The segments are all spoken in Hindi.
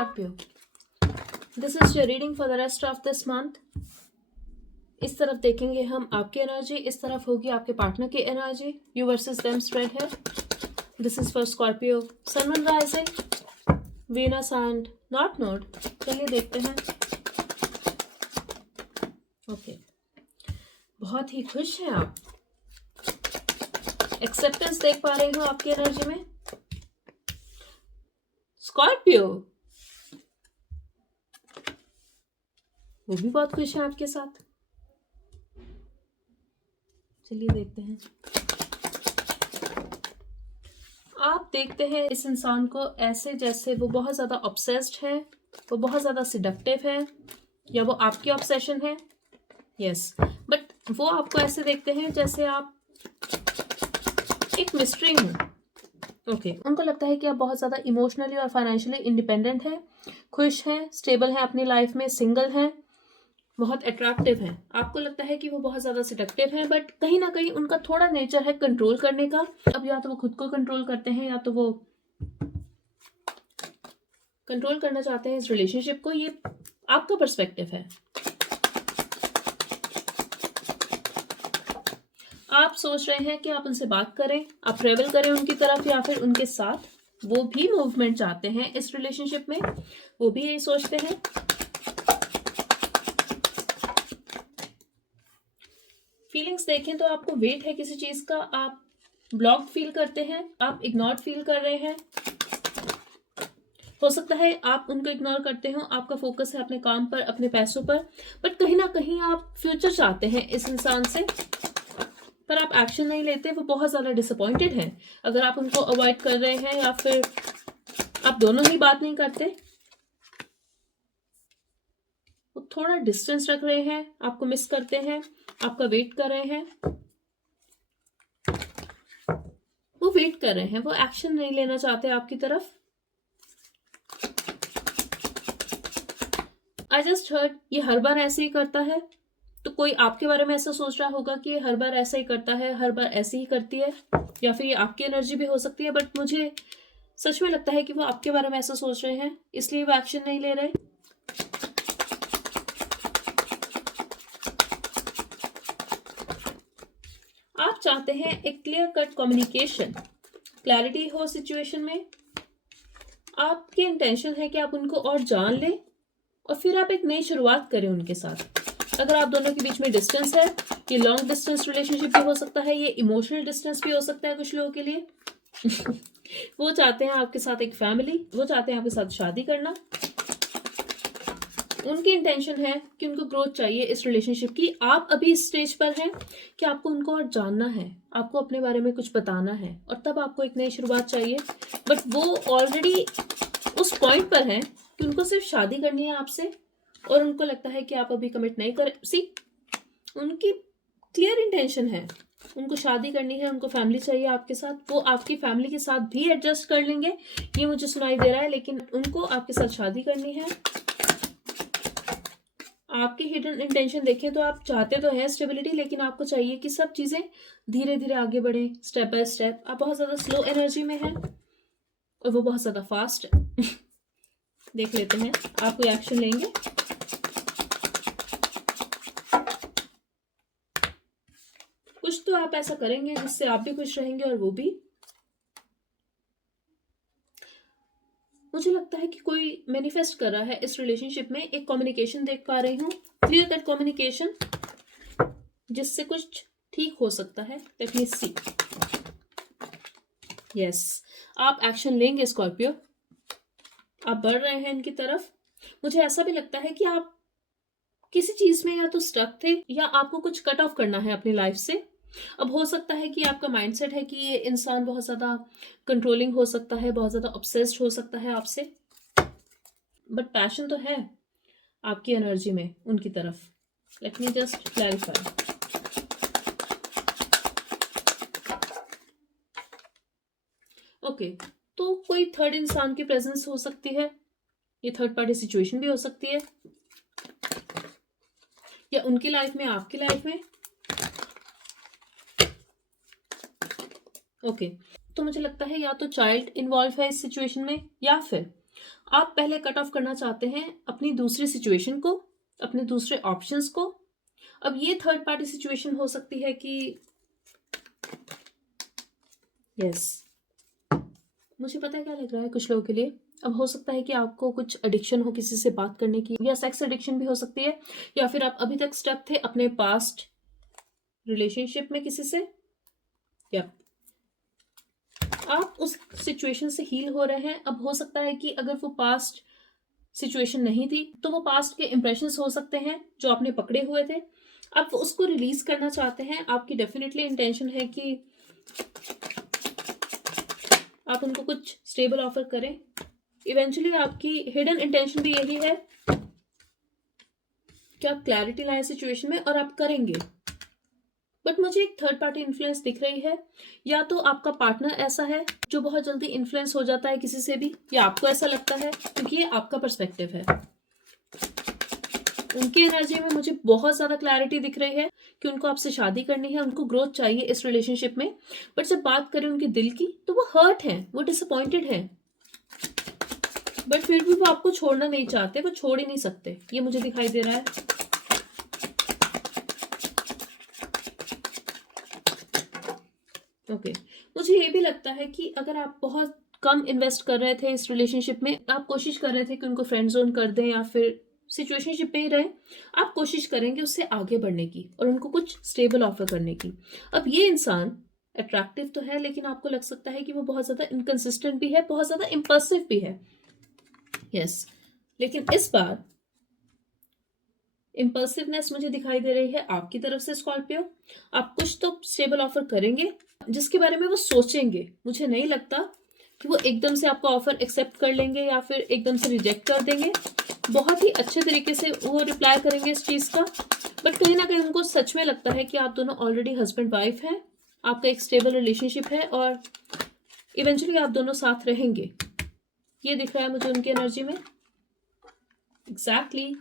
Scorpio, this is your reading for the rest of this month. इस तरफ देखेंगे हम आपकी एनर्जी, इस तरफ होगी आपके पार्टनर की energy. You versus them spread है. This is for Scorpio sun moon rising, Venus and north node. चलिए देखते हैं. ओके, बहुत ही खुश हैं आप. एक्सेप्टेंस देख पा रही हूँ आपकी एनर्जी में. स्कॉर्पियो वो भी बहुत खुश है आपके साथ. चलिए देखते हैं. आप देखते हैं इस इंसान को ऐसे जैसे वो बहुत ज़्यादा ऑब्सेस्ड है, वो बहुत ज़्यादा सिडक्टिव है, या वो आपकी ऑब्सेशन है. यस, बट वो आपको ऐसे देखते हैं जैसे आप एक मिस्ट्री हो. ओके, उनको लगता है कि आप बहुत ज़्यादा इमोशनली और फाइनेंशियली इंडिपेंडेंट हैं, खुश हैं, स्टेबल हैं अपनी लाइफ में, सिंगल हैं, बहुत अट्रैक्टिव हैं. आपको लगता है कि वो बहुत ज़्यादा सिडक्टिव हैं, बट कहीं ना कहीं उनका थोड़ा नेचर है कंट्रोल करने का. अब या तो वो खुद को कंट्रोल करते हैं या तो वो कंट्रोल करना चाहते हैं इस रिलेशनशिप को. ये आपका पर्सपेक्टिव है. आप सोच रहे हैं कि आप उनसे बात करें, आप ट्रेवल करें उनकी तरफ या फिर उनके साथ. वो भी मूवमेंट चाहते हैं इस रिलेशनशिप में, वो भी यही सोचते हैं. फीलिंग्स देखें तो आपको वेट है किसी चीज का. आप ब्लॉक्ड फील करते हैं, आप इग्नोर्ड फील कर रहे हैं. हो सकता है आप उनको इग्नोर करते हो, आपका फोकस है अपने काम पर, अपने पैसों पर, बट कहीं ना कहीं आप फ्यूचर चाहते हैं इस इंसान से, पर आप एक्शन नहीं लेते. वो बहुत ज़्यादा डिसअपॉइंटेड हैं अगर आप उनको अवॉइड कर रहे हैं या फिर आप दोनों ही बात नहीं करते. वो थोड़ा डिस्टेंस रख रहे हैं, आपको मिस करते हैं, आपका वेट कर रहे हैं. वो वेट कर रहे हैं, वो एक्शन नहीं लेना चाहते आपकी तरफ. आई जस्ट हर्ड ये हर बार ऐसे ही करता है. तो कोई आपके बारे में ऐसा सोच रहा होगा कि ये हर बार ऐसा ही करता है, हर बार ऐसे ही करती है, या फिर ये आपकी एनर्जी भी हो सकती है. बट मुझे सच में लगता है कि वो आपके बारे में ऐसा सोच रहे हैं, इसलिए वो एक्शन नहीं ले रहे. आप चाहते हैं एक क्लियर कट कम्युनिकेशन, क्लैरिटी हो सिचुएशन में. आपकी इंटेंशन है कि आप उनको और जान लें और फिर आप एक नई शुरुआत करें उनके साथ. अगर आप दोनों के बीच में डिस्टेंस है, ये लॉन्ग डिस्टेंस रिलेशनशिप भी हो सकता है, ये इमोशनल डिस्टेंस भी हो सकता है कुछ लोगों के लिए. वो चाहते हैं आपके साथ एक फैमिली, वो चाहते हैं आपके साथ शादी करना. उनकी इंटेंशन है कि उनको ग्रोथ चाहिए इस रिलेशनशिप की. आप अभी इस स्टेज पर हैं कि आपको उनको और जानना है, आपको अपने बारे में कुछ बताना है, और तब आपको एक नई शुरुआत चाहिए. बट वो ऑलरेडी उस पॉइंट पर हैं कि उनको सिर्फ शादी करनी है आपसे, और उनको लगता है कि आप अभी कमिट नहीं कर. उनकी क्लियर इंटेंशन है, उनको शादी करनी है, उनको फैमिली चाहिए आपके साथ. वो आपकी फैमिली के साथ भी एडजस्ट कर लेंगे, ये मुझे सुनाई दे रहा है, लेकिन उनको आपके साथ शादी करनी है. आपकी हिडन इंटेंशन देखें तो आप चाहते तो हैं स्टेबिलिटी, लेकिन आपको चाहिए कि सब चीज़ें धीरे धीरे आगे बढ़े, स्टेप बाय स्टेप. आप बहुत ज़्यादा स्लो एनर्जी में हैं और वो बहुत ज़्यादा फास्ट है. देख लेते हैं आप कोई एक्शन लेंगे. कुछ तो आप ऐसा करेंगे जिससे आप भी खुश रहेंगे और वो भी. मुझे लगता है कि कोई मैनिफेस्ट कर रहा है इस रिलेशनशिप में. एक कम्युनिकेशन देख पा रही हूँ, क्लियर कट कम्युनिकेशन, जिससे कुछ ठीक हो सकता है. लेट मी सी. यस, आप एक्शन लेंगे स्कॉर्पियो, आप बढ़ रहे हैं इनकी तरफ. मुझे ऐसा भी लगता है कि आप किसी चीज में या तो स्टक थे या आपको कुछ कट ऑफ करना है अपनी लाइफ से. अब हो सकता है कि आपका माइंडसेट है कि ये इंसान बहुत ज़्यादा कंट्रोलिंग हो सकता है, बहुत ज़्यादा ऑब्सेस्ड हो सकता है आपसे, बट पैशन तो है आपकी एनर्जी में उनकी तरफ. Let me just clarify. Okay, तो कोई थर्ड इंसान की प्रेजेंस हो सकती है, ये थर्ड पार्टी सिचुएशन भी हो सकती है, या उनकी लाइफ में आपकी लाइफ में. ओके, तो मुझे लगता है या तो चाइल्ड इन्वॉल्व है इस सिचुएशन में, या फिर आप पहले कट ऑफ करना चाहते हैं अपनी दूसरी सिचुएशन को, अपने दूसरे ऑप्शंस को। अब ये थर्ड पार्टी सिचुएशन हो सकती है कि मुझे पता है क्या लग रहा है कुछ लोगों के लिए। अब हो सकता है कि आपको कुछ एडिक्शन हो किसी से बात करने की, या सेक्स एडिक्शन भी हो सकती है, या फिर आप अभी तक स्टक थे अपने पास्ट रिलेशनशिप में किसी से, या आप उस सिचुएशन से हील हो रहे हैं। अब हो सकता है कि अगर वो पास्ट सिचुएशन नहीं थी तो वो पास्ट के इंप्रेशंस हो सकते हैं जो आपने पकड़े हुए थे, आप उसको रिलीज करना चाहते हैं। आपकी डेफिनेटली इंटेंशन है कि आप उनको कुछ स्टेबल ऑफर करें। इवेंचुअली आपकी हिडन इंटेंशन भी यही है कि आप क्लैरिटी लाएं सिचुएशन में, और आप करेंगे। बट मुझे एक थर्ड पार्टी इन्फ्लुएंस दिख रही है। या तो आपका पार्टनर ऐसा है जो बहुत जल्दी इन्फ्लुएंस हो जाता है किसी से भी, या आपको ऐसा लगता है, क्योंकि ये आपका पर्सपेक्टिव है। उनकी एनर्जी में मुझे बहुत ज्यादा क्लैरिटी दिख रही है कि उनको आपसे शादी करनी है, उनको ग्रोथ चाहिए इस रिलेशनशिप में। बट जब बात करें उनके दिल की तो वो हर्ट है, वो डिसअपॉइंटेड है, बट फिर भी वो आपको छोड़ना नहीं चाहते, वो छोड़ ही नहीं सकते, ये मुझे दिखाई दे रहा है। ओके, मुझे ये भी लगता है कि अगर आप बहुत कम इन्वेस्ट कर रहे थे इस रिलेशनशिप में, आप कोशिश कर रहे थे कि उनको फ्रेंड जोन कर दें या फिर सिचुएशनशिप में ही रहे, आप कोशिश करेंगे उससे आगे बढ़ने की और उनको कुछ स्टेबल ऑफर करने की। अब ये इंसान अट्रैक्टिव तो है, लेकिन आपको लग सकता है कि वो बहुत ज्यादा इनकंसिस्टेंट भी है, बहुत ज्यादा इम्पल्सिव भी है। यस, लेकिन इस बार इम्पल्सिवनेस मुझे दिखाई दे रही है आपकी तरफ से स्कॉर्पियो। आप कुछ तो स्टेबल ऑफर करेंगे जिसके बारे में वो सोचेंगे। मुझे नहीं लगता कि वो एकदम से आपका ऑफर एक्सेप्ट कर लेंगे या फिर एकदम से रिजेक्ट कर देंगे। बहुत ही अच्छे तरीके से वो रिप्लाई करेंगे इस चीज का। बट कहीं ना कहीं उनको सच में लगता है कि आप दोनों ऑलरेडी हस्बैंड वाइफ हैं, आपका एक स्टेबल रिलेशनशिप है और इवेंचुअली आप दोनों साथ रहेंगे, ये दिख रहा है मुझे उनकी एनर्जी में। एग्जैक्टली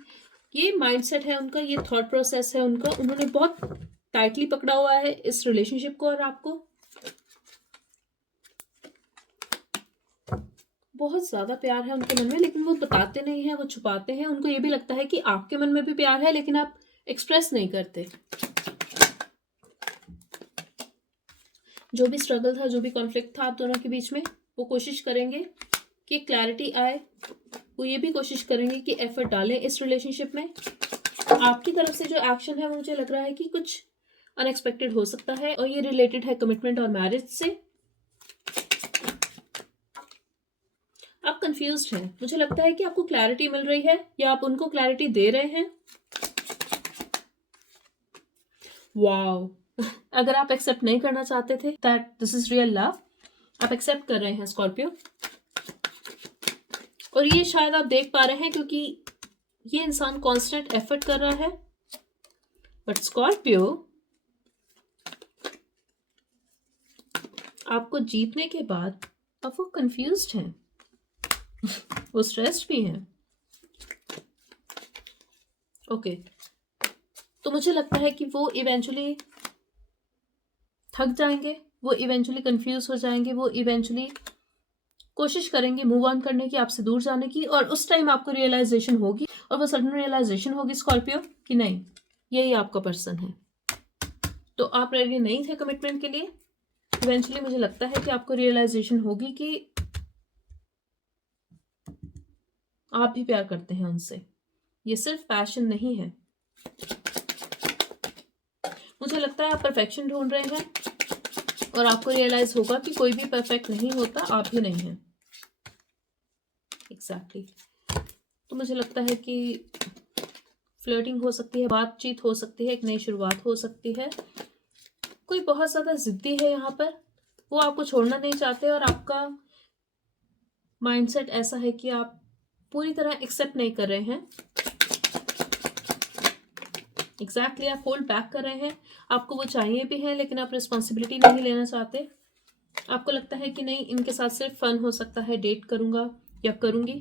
ये माइंडसेट है उनका, ये थॉट प्रोसेस है उनका। उन्होंने बहुत टाइटली पकड़ा हुआ है इस रिलेशनशिप को और आपको बहुत ज्यादा प्यार है उनके मन में, लेकिन वो बताते नहीं है, वो छुपाते हैं। उनको ये भी लगता है कि आपके मन में भी प्यार है, लेकिन आप एक्सप्रेस नहीं करते। जो भी स्ट्रगल था, जो भी कॉन्फ्लिक्ट था आप दोनों के बीच में, वो कोशिश करेंगे कि क्लैरिटी आए। वो ये भी कोशिश करेंगे कि एफर्ट डालें इस रिलेशनशिप में। आपकी तरफ से जो एक्शन है वो मुझे लग रहा है कि कुछ अनएक्सपेक्टेड हो सकता है और ये रिलेटेड है कमिटमेंट और मैरिज से। आप कंफ्यूज्ड हैं, मुझे लगता है कि आपको क्लैरिटी मिल रही है या आप उनको क्लैरिटी दे रहे हैं। वाओ अगर आप एक्सेप्ट नहीं करना चाहते थे that this is real love, आप एक्सेप्ट कर रहे हैं स्कॉर्पियो। और ये शायद आप देख पा रहे हैं क्योंकि ये इंसान कांस्टेंट एफर्ट कर रहा है। बट स्कॉर्पियो, आपको जीतने के बाद अब वो कंफ्यूज्ड हैं वो स्ट्रेस्ड भी हैं। ओके, तो मुझे लगता है कि वो इवेंचुअली थक जाएंगे, वो इवेंचुअली कंफ्यूज हो जाएंगे, वो इवेंचुअली कोशिश करेंगे मूव ऑन करने की, आपसे दूर जाने की। और उस टाइम आपको रियलाइजेशन होगी, और वो सडन रियलाइजेशन होगी स्कॉर्पियो कि नहीं, यही आपका पर्सन है। तो आप रेडी नहीं थे कमिटमेंट के लिए। इवेंचुअली मुझे लगता है कि आपको रियलाइजेशन होगी कि आप भी प्यार करते हैं उनसे, ये सिर्फ पैशन नहीं है। मुझे लगता है आप परफेक्शन ढूंढ रहे हैं और आपको रियलाइज होगा कि कोई भी परफेक्ट नहीं होता, आप भी नहीं हैं। एग्जैक्टली तो मुझे लगता है कि फ्लर्टिंग हो सकती है, बातचीत हो सकती है, एक नई शुरुआत हो सकती है। कोई बहुत ज्यादा जिद्दी है यहाँ पर, वो आपको छोड़ना नहीं चाहते और आपका माइंडसेट ऐसा है कि आप पूरी तरह एक्सेप्ट नहीं कर रहे हैं। एग्जैक्टली आप होल्ड बैक कर रहे हैं, आपको वो चाहिए भी है लेकिन आप रिस्पॉन्सिबिलिटी नहीं लेना चाहते। आपको लगता है कि नहीं, इनके साथ सिर्फ फन हो सकता है, डेट करूंगा या करूंगी।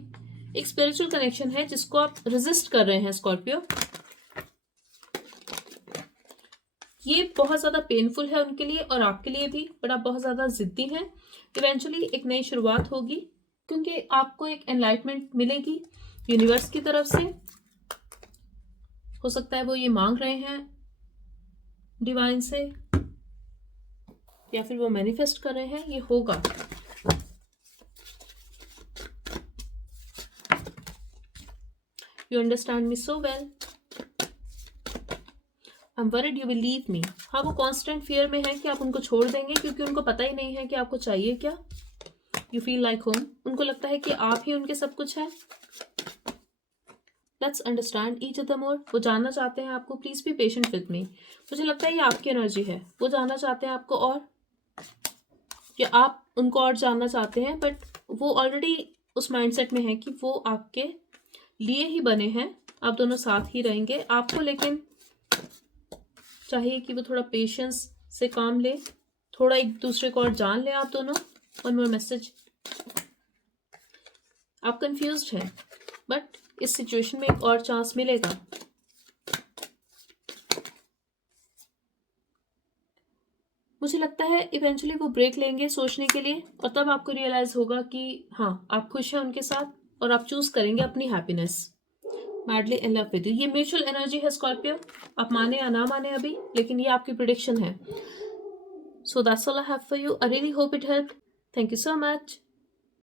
एक स्पिरिचुअल कनेक्शन है जिसको आप रेजिस्ट कर रहे हैं स्कॉर्पियो। ये बहुत ज्यादा पेनफुल है उनके लिए और आपके लिए भी, बट आप बहुत ज्यादा जिद्दी हैं। इवेंचुअली एक नई शुरुआत होगी क्योंकि आपको एक एनलाइटमेंट मिलेगी यूनिवर्स की तरफ से। हो सकता है वो ये मांग रहे हैं डिवाइन से, या फिर वो मैनिफेस्ट कर रहे हैं, ये होगा। You understand me so well. I am worried you will leave me. हाँ, वो कॉन्स्टेंट फियर में है कि आप उनको छोड़ देंगे, क्योंकि उनको पता ही नहीं है कि आपको चाहिए क्या। You feel like home. उनको लगता है कि आप ही उनके सब कुछ है। Let's understand each other more. वो जानना चाहते हैं आपको। Please be patient with me. मुझे लगता है ये आपकी एनर्जी है। वो जानना चाहते हैं आपको, और या आप उनको और जानना चाहते हैं, बट वो ऑलरेडी उस माइंडसेट में है कि वो आपके लिए ही बने हैं। आप दोनों साथ ही रहेंगे। आपको लेकिन चाहिए कि वो थोड़ा पेशेंस से काम ले, थोड़ा एक दूसरे को और जान ले आप दोनों। One more message. आप कंफ्यूज्ड हैं, बट इस सिचुएशन में एक और चांस मिलेगा। मुझे लगता है इवेंचुअली वो ब्रेक लेंगे सोचने के लिए, और तब आपको रियलाइज होगा कि हाँ, आप खुश हैं उनके साथ और आप चूज करेंगे अपनी happiness. Madly in love with you. ये म्यूचुअल एनर्जी है स्कॉर्पियो। आप माने या ना माने अभी, लेकिन ये आपकी प्रिडिक्शन है। So that's all I have for you. I really hope it help. Thank you so much.